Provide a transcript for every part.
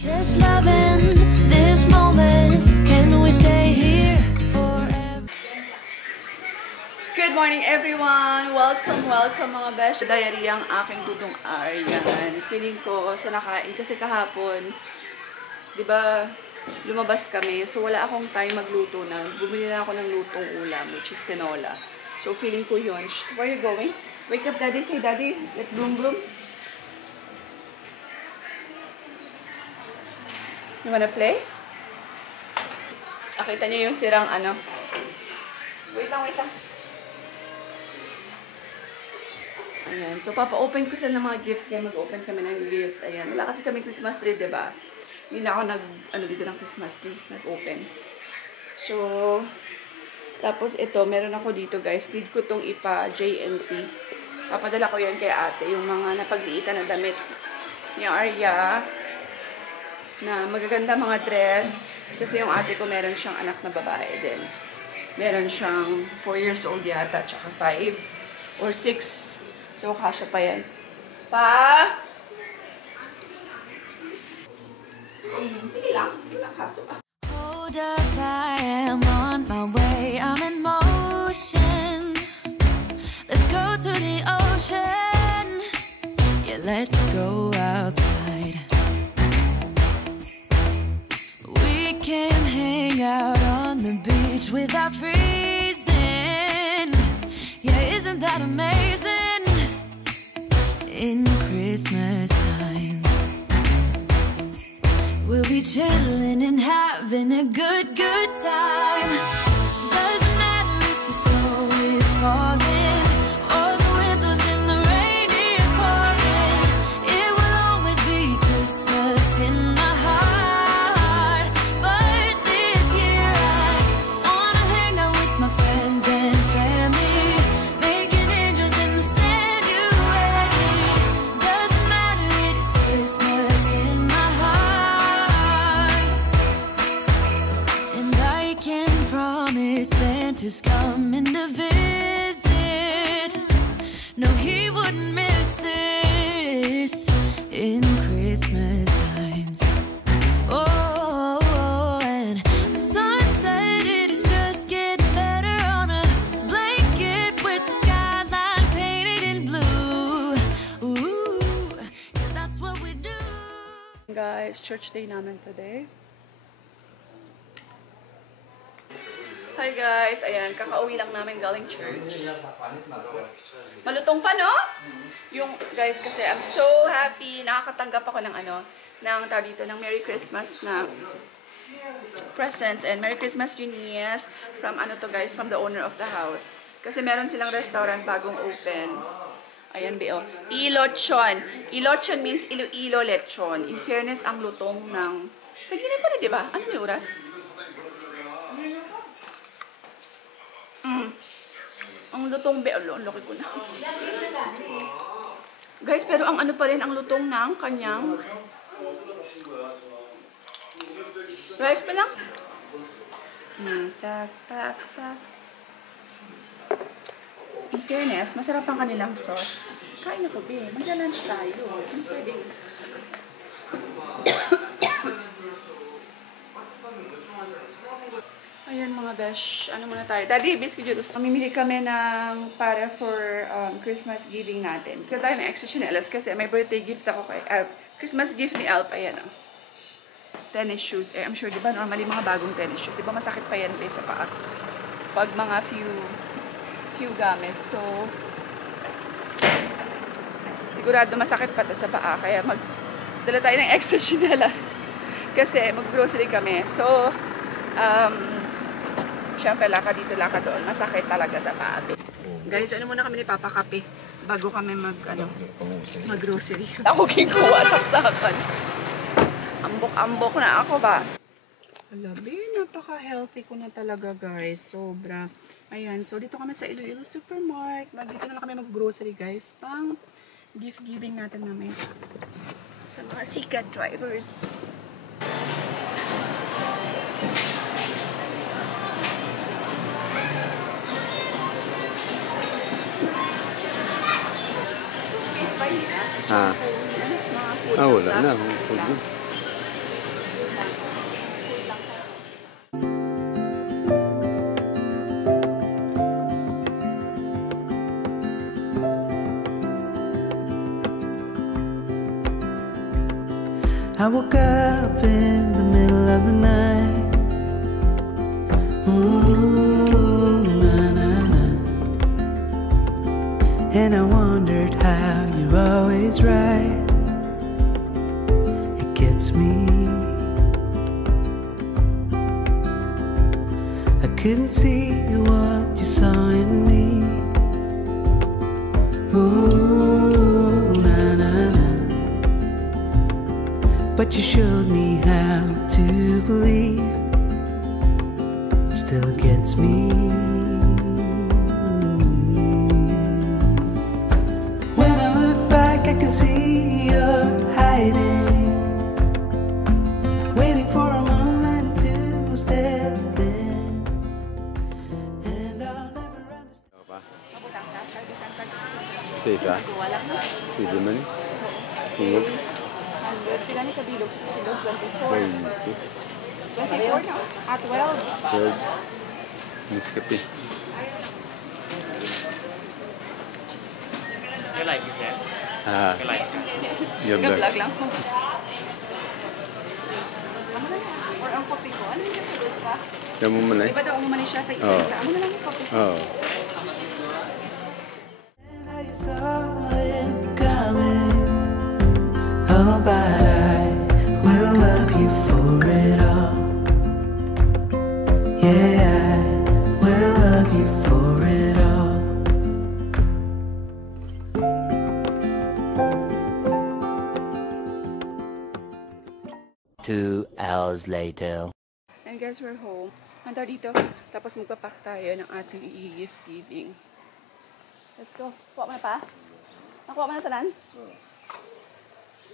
Just loving this moment. Can we stay here forever? Good morning everyone! Welcome mga besh. Diary ang aking dudong Aryan. Feeling ko sa nakain kasi kahapon, di ba, lumabas kami. So wala akong time magluto na. Bumili na ako ng lutong ulam, which is tinola. So feeling ko yun. Where are you going? Wake up daddy, say daddy, let's bloom bloom. You wanna play? Nakita niyo yung sirang ano. Wait lang. Ayan. So, papa-open ko sila ng mga gifts. Kaya mag-open kami ng gifts. Ayan. Wala kasi kami Christmas tree, diba? Hindi na ako dito ng Christmas tree. Nag-open. So, tapos ito, meron ako dito, guys. Need ko tong ipa-JNT. Papadala ko yan kay ate. Yung mga napagliitan na damit ni Arya. Na magaganda mga dress. Kasi yung ate ko meron siyang anak na babae din. Meron siyang 4 years old yata, tsaka 5 or 6. So, kasya pa yan. Pa! Sige lang. Wala kaso. Hold up, I am on my way. I'm in motion. Let's go to the ocean. Yeah, let's go outside. We can hang out on the beach without freezing. Yeah, isn't that amazing? In Christmas times, we'll be chilling and having a good time. Doesn't matter if the snow is falling or the wind blows and the rain is pouring. It will always be Christmas in my heart. But this year I wanna hang out with my friends and family, making angels in the sand. You ready? Doesn't matter, it is Christmas in my heart. And I can promise Santa's coming to visit. No, he wouldn't miss this in Christmas times. Oh, and the sun said it is just getting better on a blanket with the skyline painted in blue. Ooh, yeah, that's what we do. Guys, church day namin today. Hi guys, ayan, kakauwi lang namin galing church. Malutong pa, no? Yung, guys, kasi I'm so happy. Nakakatanggap ako ng ng tawag dito, ng Merry Christmas na presents and Merry Christmas Eunice from guys, from the owner of the house. Kasi meron silang restaurant bagong open. Ayan, B.O. Ilochon. Ilochon means Iloilo lechon. In fairness, ang lutong ng... Kaginay pa rin, di ba? Ano yung oras? Ang lutong B.O. Ang laki ko na. Guys, pero ang pa rin, ang lutong ng kanyang... Rice pa lang? Tak. In fairness, masarap ang kanilang sauce. Kain ako, be. Magla-lunch tayo. Hindi pwede. Ayan mga besh. Ano muna tayo? Daddy, biscuit juice. Mamimili kami ng para for Christmas giving natin. Kaya tayo ng extra chinelas kasi may birthday gift ako kay Christmas gift ni Alp. Ayan o. Tennis shoes. I'm sure, di ba, normally mga bagong tennis shoes. Di ba, masakit pa yan sa paa. Pag mga few gamit. So, sigurado masakit pa to sa paa. Kaya magdala tayo ng extra chinelas. Kasi mag-grocery kami. So, syempre, laka dito, laka doon. Masakit talaga sa paa. Guys, ano muna kami ni Papa Kape bago kami mag-grocery. Ako kinuha, saksakan. Ambok-ambok na ako ba? Alabi, napaka-healthy ko na talaga, guys. Sobra. Ayan, so dito kami sa Iloilo Supermarket. Dito na lang kami mag-grocery, guys. Pang gift-giving natin namin sa mga sikat drivers. Wala na. I woke up in the middle of the night. Ooh, na, na, na. And I wondered how you're always right. It gets me. I couldn't see what you saw in me. Ooh, na, na, na. But you showed me how to believe. Still gets me. When I look back, I can see you're hiding, waiting for a moment to step in. And I'll never understand. Isa-isa? Pwede man. Tungod? 100. Pila ni kabilog sa silog? 24. 20. 24 na. At 12. Third. Nescafe. Cái này như thế. Ah, Cái này. yun Vlog lang. lang po. Amo na na. Or ang kopi ko. Ano yung kasulod pa? Yan mo man eh. Iba daw ang umani siya kay isa-isa. Amo na lang yung kopi ko. Oo. How you saw it coming. Oh, but I will love you for it all. Yeah, I will love you for it all. 2 hours later. And guys, we're home. Handa dito. Tapos magpapack tayo ng ating i-gift giving. Let's go. Kuha mo na pa? Nakuha mo na tanan?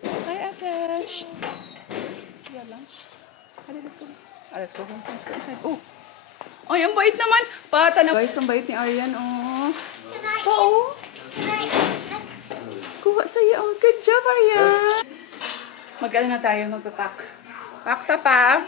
Hi, Ate. Shh. You have lunch? Hadi, let's go. Let's go home. Let's go inside. Oh! Ay, ang bait naman! Pata na. Guys, ang bait ni Aryan, oh. Oo. Kuha sa'yo. Oh, good job, Aryan. Mag-ano na tayo, magpapack. Pakta pa.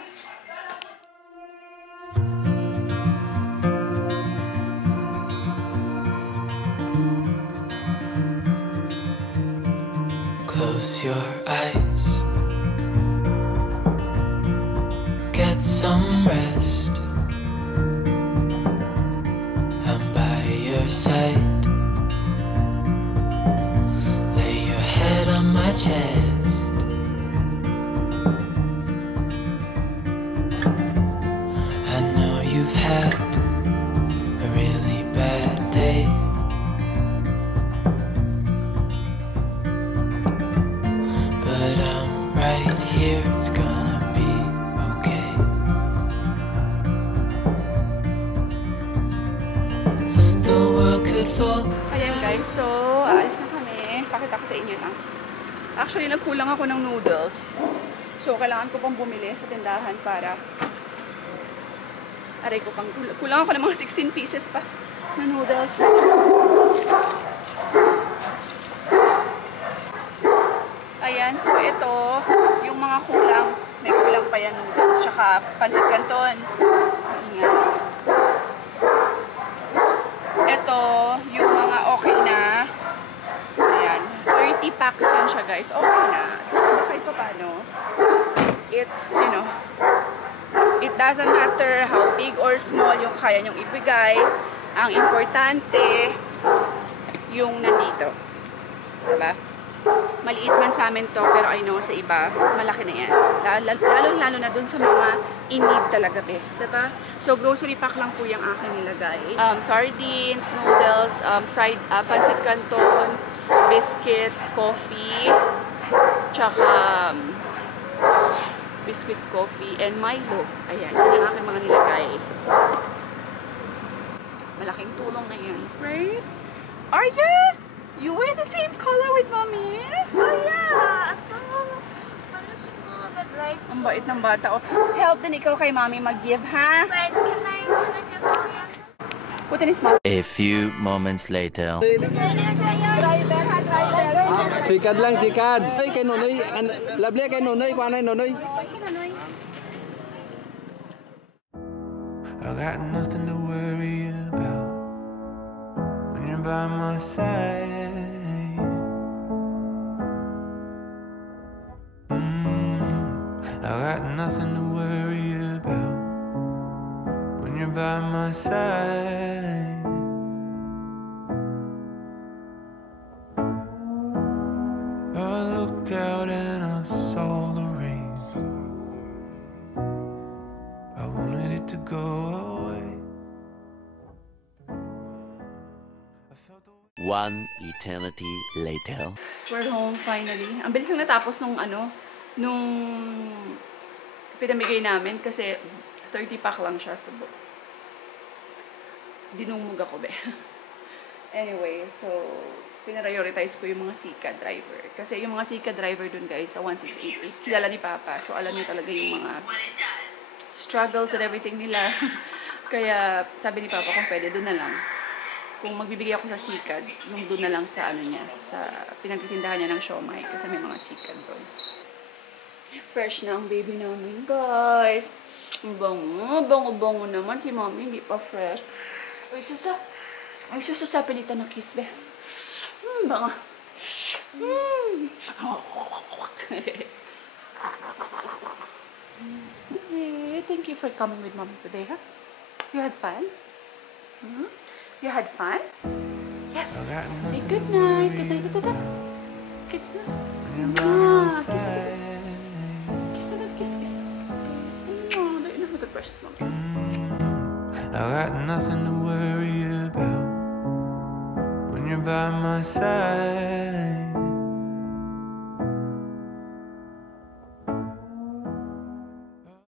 Close your eyes. Get some rest. I'm by your side. Lay your head on my chest. I know you've had a really bad day. But I'm right here, it's gonna be okay. The world could fall. Ayan guys, so aalis na kami. Pakita ko sa inyo lang. Actually, nagkulang ako ng noodles. So, kailangan ko pang bumili sa tindahan para aray ko pang kulang ako ng mga 16 pieces pa na noodles. Ayan, so ito yung mga kulang. May kulang pa yan noodles. Tsaka pancit canton. Ingat. Ito yung mga okay na. Ayan. 30 packs yan siya guys. Okay na. Kahit pa paano. It's, you know, it doesn't matter how big or small yung kaya nyong ibigay. Ang importante, yung nandito. Diba? Maliit man sa amin to, pero I know sa iba, malaki na yan. Lalo na dun sa mga in-need talaga, be. Diba? So, grocery pack lang po yung aking nilagay. Sardines, noodles, fried pancit canton, biscuits, coffee, tsaka biscuits, coffee, and Milo. Ayan, yun ang aking mga nilagay. Malaking tulong na yan. Right? Arya! You wear the same color with mommy? Oh yeah! Ang bait ng bata. Oh, help din ikaw kay mommy mag-give, ha? Wait, can I give you? Putin is mom. A few moments later. Driver, ha? Driver. Sikat lang, sikat. Ay, kay Nonoy. Labli kay Nonoy. Kuha na Nonoy. I got nothing to worry about when you're by my side. I got nothing to worry about when you're by my side. I looked out and I saw the rain. I wanted it to go away. I felt the One eternity later. We're home finally. Ang bilis lang natapos nung pinamigay namin kasi 30 pack lang siya. So, dinumog ako be. Anyway, so, pinarioritize ko yung mga Sika driver. Kasi yung mga Sika driver dun guys, sa 1688, kilala ni Papa. So, alam niya talaga yung mga struggles and everything nila. Kaya, sabi ni Papa kung pwede, dun na lang. Kung magbibigay ako sa Sikad, yung doon na lang sa sa pinagtitindahan niya ng siomai kasi may mga Sikad doon. Fresh na ang baby namin, guys. Bango naman si mommy, hindi pa fresh. Ay, susa pilitan na kiss, be. Bango. Thank you for coming with mommy today, huh? You had fun? You had fun? Yes. Say good night. Good night. Good night. Kiss na. Kiss na. Kiss na. Kiss. Oh, they're not good precious, mom. I got nothing to worry about when you're by my side.